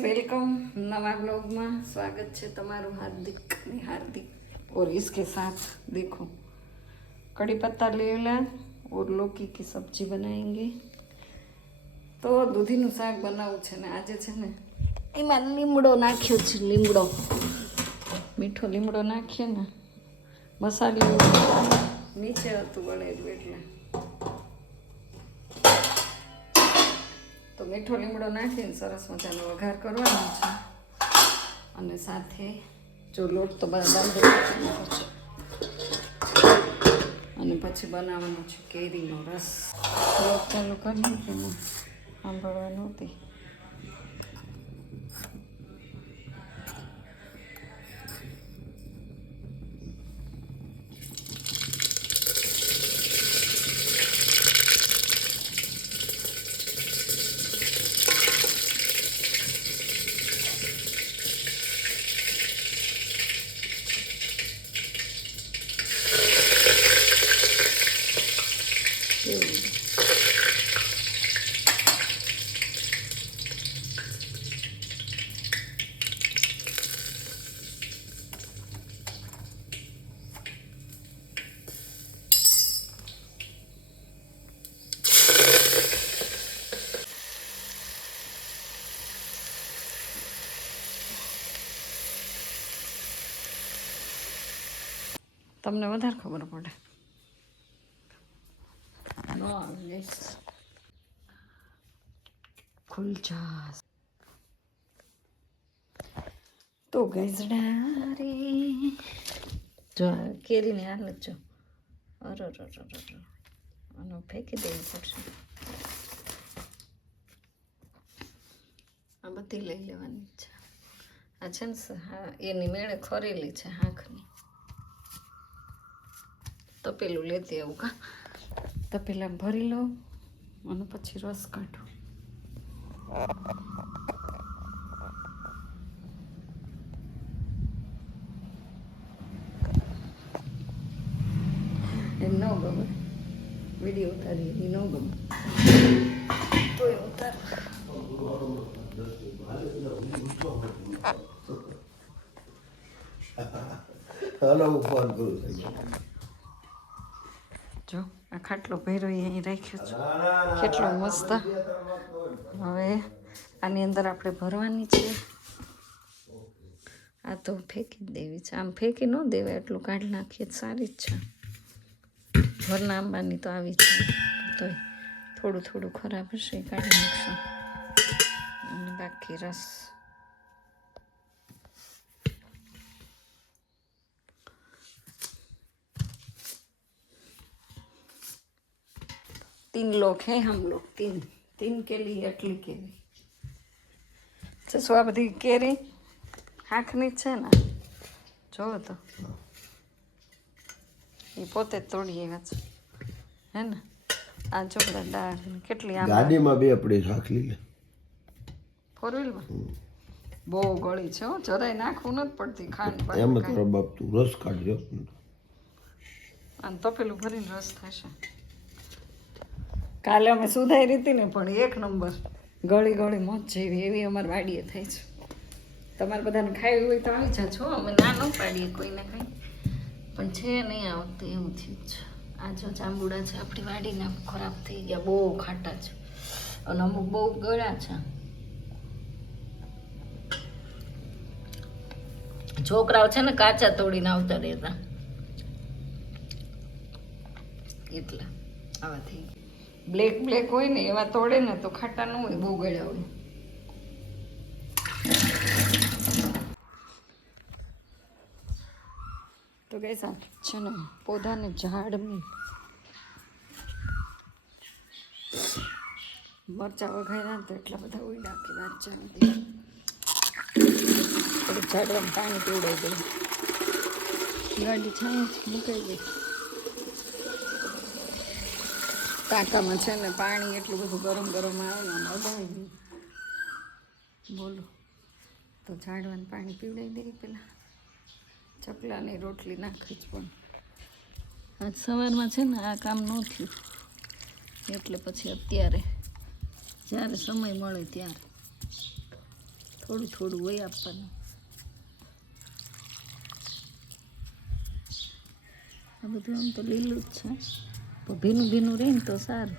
Welcome नवा blog में स्वागत है तुम्हारू हार्दिक हार्दिक। और इसके साथ देखो कड़ी पत्ता ले ला और लौकी की सब्जी बनाएंगे। तो दूधीનું શાક બનાવવું છે ને આજે છે ને એમાં લીમડો નાખ્યો છે। લીમડો મીઠો લીમડો નાખીએ ને મસાલો નીચે હતું વળેલું એટલે તો મીઠો લીમડો નાખીને સરસ મજાનો વઘાર કરવાનો છે। અને સાથે જો લોટ તો બાંધેલો છે અને પછી બનાવવાનો છે કેરીનો રસ। લોટ ચાલુ કરી કે સાંભળવા નહોતી। તમને વધારે ખબર પડે ખુલ જા તો ગજડા રે જો કેરીને હાલત જો અર આનો ફેંકી દેવું પડશે। આ બધી લઈ લેવાની છે। આ છે ને હા એની મેળે ખરેલી છે હાંખની। તપેલું લેતી આવું કા તપેલા ભરી લઉં અને પછી રસ કાઢું। એમ ન ગમે વિડીયો ઉતારી એ ન ગમે તો એ ઉતાર જો આ ખાટલો ભર્યો અહીં રાખ્યો છે કેટલો મસ્ત। હવે આની અંદર આપણે ભરવાની છે। આ તો ફેંકી જ દેવી છે। આમ ફેંકી ન દેવાય એટલું કાઢી નાખીએ સારી જ છે। ઘરના આંબાની તો આવી છે તો થોડું થોડું ખરાબ હશે કાઢી નાખશું અને બાકી રસ तीन लोग हैं हम लोग तीन के लिए अटली केरी जसो आ बधी केरी हांखनी छे ने जो तो ये पोते तोड़ी आव्या छे है ने आ चोकड़ा दाळ केटली आ गाड़ी में बे अपनी राख ली फोर व्हील में बो गળી છે હો જરાય નાખવું નથી પડતી ખાંડ પાણી એમ તારો બાપ તું રસ કાઢજો અને તપેલું ભરીને રસ થશે। કાલે અમે સુધારી હતી ને પણ એક નંબર ગળી ગળી મોજ જેવી એવી અમારી વાડીએ થઈ છે। તમારે બધાને ખાવી હોય તો આવી જાજો અમે ના ન પાડીએ કોઈને કંઈ પણ છે નહીં આ વખતે એવું થયું છે। આ જો જાંબુડા છે આપણી વાડીના ખરાબ થઈ ગયા બહુ ખાટા છે અને અમુક બહુ ગળ્યા છે। છોકરાઓ છે ને કાચા તોડીને આવતા રહેતા એટલા આવા થઈ ગયા। બ્લેક હોય ને એવા તોડે ને તો ખાટા ન હોય બહુ ગળ્યા હોય। તો ગાઈસ આ છે ને પૌધાને ઝાડની મરચાં વઘાર્યા તો એટલા બધા ઉડા કે વાત જાણતી થોડુંક ઝાડવામાં પાણી પીવડાવી દઉં ગાડી છાંય મૂકાઈ ગઈ ટાંકામાં છે ને પાણી એટલું બધું ગરમ આવે ને અગાવી ગયું બોલો તો ઝાડવાનું પાણી પીવડાવી દેવી પેલા ચકલાની રોટલી નાખી જ પણ આજ સવારમાં છે ને આ કામ ન થયું એટલે પછી અત્યારે જ્યારે સમય મળે ત્યારે થોડું થોડું હોય આપવાનું. આ બધું આમ તો લીલું જ છે, તો ભીનું ભીનું રહે ને તો સારું.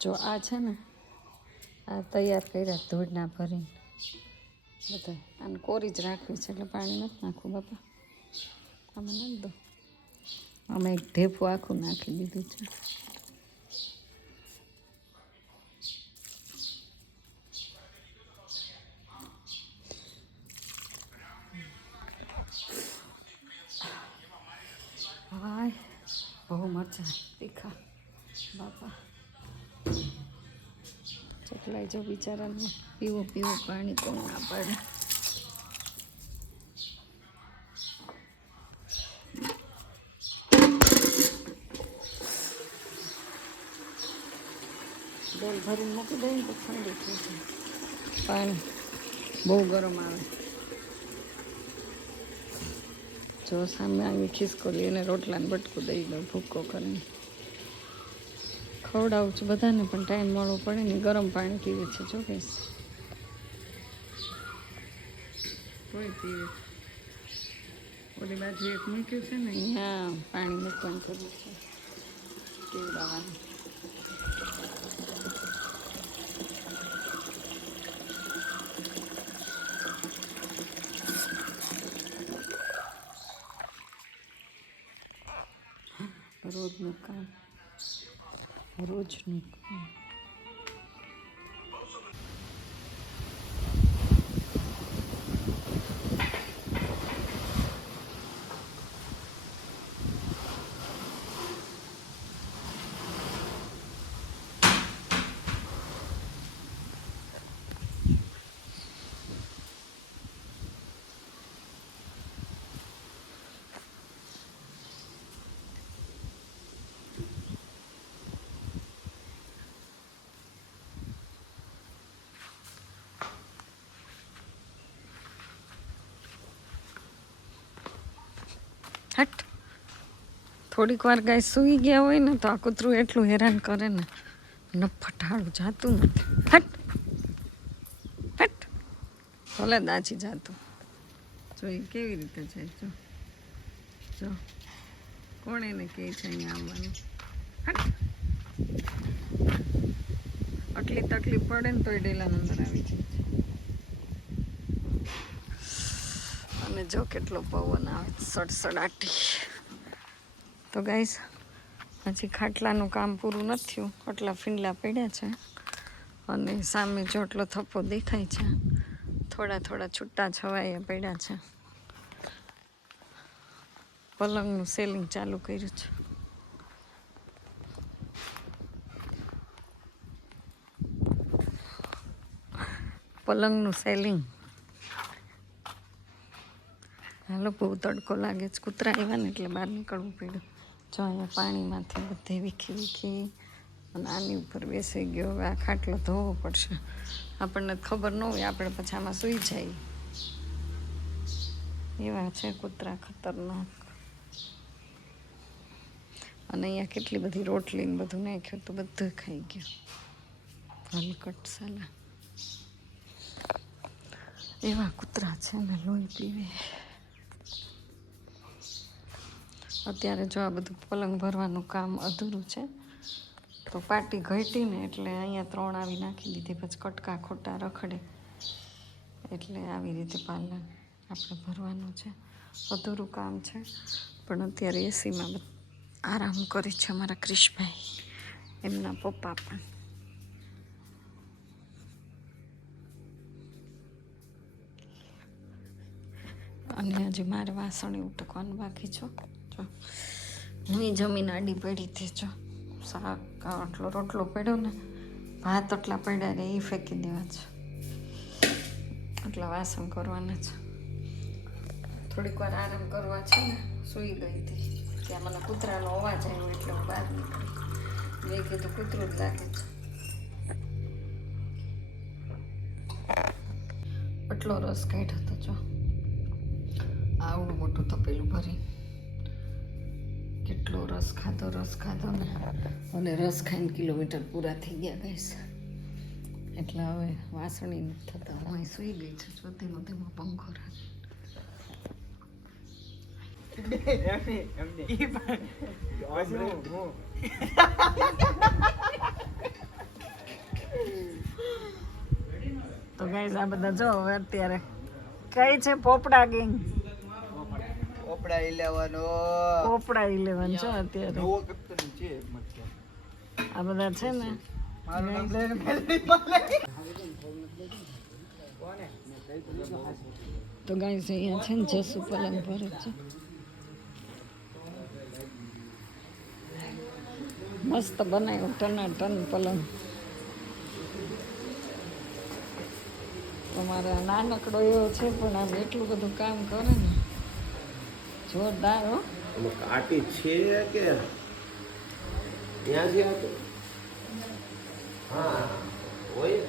જો આ છે ને, આ તૈયાર કર્યા ધૂળ ના ભરીને બધા. આને કોરી જ રાખવી છે એટલે પાણી નથી નાખવું બાપા. આમાં નાખ દો. આમાં એક ઢેફું આખું નાખી દીધું છે. હાય બહુ મરચાં તીખા બાપા. ચકલાઈ જો બિચારાને પીવું પાણી કોણ ના પડે. ડોલ ભરીને મૂકી દઈએ તો ઠંડી થઈ જાય. પાણી બહુ ગરમ આવે. જો સામે આવી ખિસકોલી એને રોટલાને બટકું દઈ દઉં ભૂક્કો કરીને. ખવડાવું છું બધાને પણ ટાઈમ મળવો પડે ને. ગરમ પાણી પીવે છે જો કહીશ કોઈ પીવે. ઓલી બાજુ એક મૂક્યું છે ને અહીંયા પાણી મૂકવાનું જરૂર છે પીવડાવવાનું. રોજનું કામ. હટ. થોડીક વાર ગાય સૂઈ ગયા હોય ને તો આ કૂતરું એટલું હેરાન કરે ને, નફટાળું જાતું નથી. હટ હટ. ભલે દાચી જાતું. જો એ કેવી રીતે જાય. જો જો કોણ એને કહે છે અહીંયા આવવાનું. હટ. આટલી તકલીફ પડે ને તોય ડેલાની અંદર આવી જાય છે. અને જો કેટલો પવન આવે સડસડાટી. તો ગાઈસ હજી ખાટલાનું કામ પૂરું નથી થયું. આટલા ફીંડલા પડ્યા છે અને સામે જો આટલો થપ્પો દેખાય છે. થોડા છૂટા છવાયા પડ્યા છે. પલંગનું સેલિંગ ચાલુ કર્યું છે. પલંગનું સેલિંગ. હાલો બહુ તડકો લાગે છે. કૂતરા આવ્યા ને એટલે બહાર નીકળવું પડ્યું. જો અહીંયા પાણીમાંથી બધે વીખી અને આની ઉપર બેસી ગયો. હવે આ ખાટલો ધોવો પડશે. આપણને ખબર ન હોય, આપણે પછી આમાં સૂઈ જાય. એવા છે કૂતરા ખતરનાક. અને અહીંયા કેટલી બધી રોટલી ને બધું નાખ્યું તો બધું ખાઈ ગયું. હલકટ સાલા એવા કૂતરા છે ને લોહી પીવે. અત્યારે જો આ બધું પલંગ ભરવાનું કામ અધૂરું છે તો પાટી ઘટી ને એટલે અહીંયા 3 આવી નાખી દીધી. પછી કટકા ખોટા રખડે એટલે આવી રીતે પાલન આપણે ભરવાનું છે. અધૂરું કામ છે પણ અત્યારે એસીમાં આરામ કરે છે અમારા ક્રિશભાઈ, એમના પપ્પા પણ. અને હજી મારે વાસણ ઉટકવાનું બાકી છો. જો હું જમીન આડી પડી હતી. જો શાક આટલો રોટલો પડ્યો ને, ભાત આટલા પડ્યા રે એ ફેંકી દેવા છે. આટલા વાસણ કરવાના છે. થોડીક વાર આરામ કરવા છે ને સૂઈ ગઈ હતી ત્યાં મને કૂતરાનો અવાજ આવ્યો એટલે હું બહાર નીકળી. મેં કીધું કૂતરું જ લાગે છે. આટલો રસ કાઢ્યો હતો. જો આવડું મોટું તપેલું ભરી કેટલો રસ ખાધો ને અને રસ ખાઈને કિલોમીટર પૂરા થઈ ગયા ગાઈસ. એટલે હવે વાસણી નથી થતા. હું અહીં સૂઈ ગઈ છું જોતી ધીમો પંખો રાખી. તો ગાઈસ આ બધા જો હવે અત્યારે કઈ છે પોપડા ગેંગ પોપડા 11 પોપડા 11 છો અત્યારે નવો કેપ્ટન છે આ બધા છે ને મારું નામ લઈને તો ગાઈસ અહીંયા છે ને જસુ પલંગ ભરે છે મસ્ત બનાવ્યું ટનાટન પલંગ તમારે નાનકડો એવો છે પણ આમ એટલું બધું કામ કરે ને જોરદાર હો. કાટી છે કે ત્યાં છે હા હોય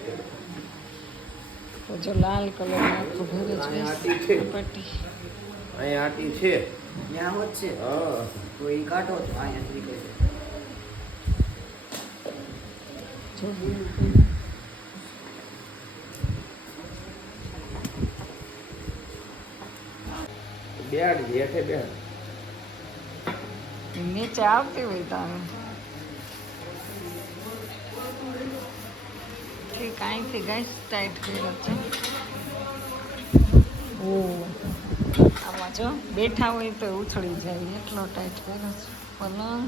તો જો લાલ કલર આખું ભરે છે પટ્ટી અહીં આટી છે ત્યાં હોત છે હા તો એ કાઢો તો અહીંયા નીકળે છે જો બેડ હેઠે બેડ નીચે આવતી હોય તારે ઠીક અહીંથી ગેસ ટાઈટ કર્યો છે. ઓ આમાં જો બેઠા હોય તો ઉછળી જાય એટલો ટાઈટ કર્યો છે પલંગ.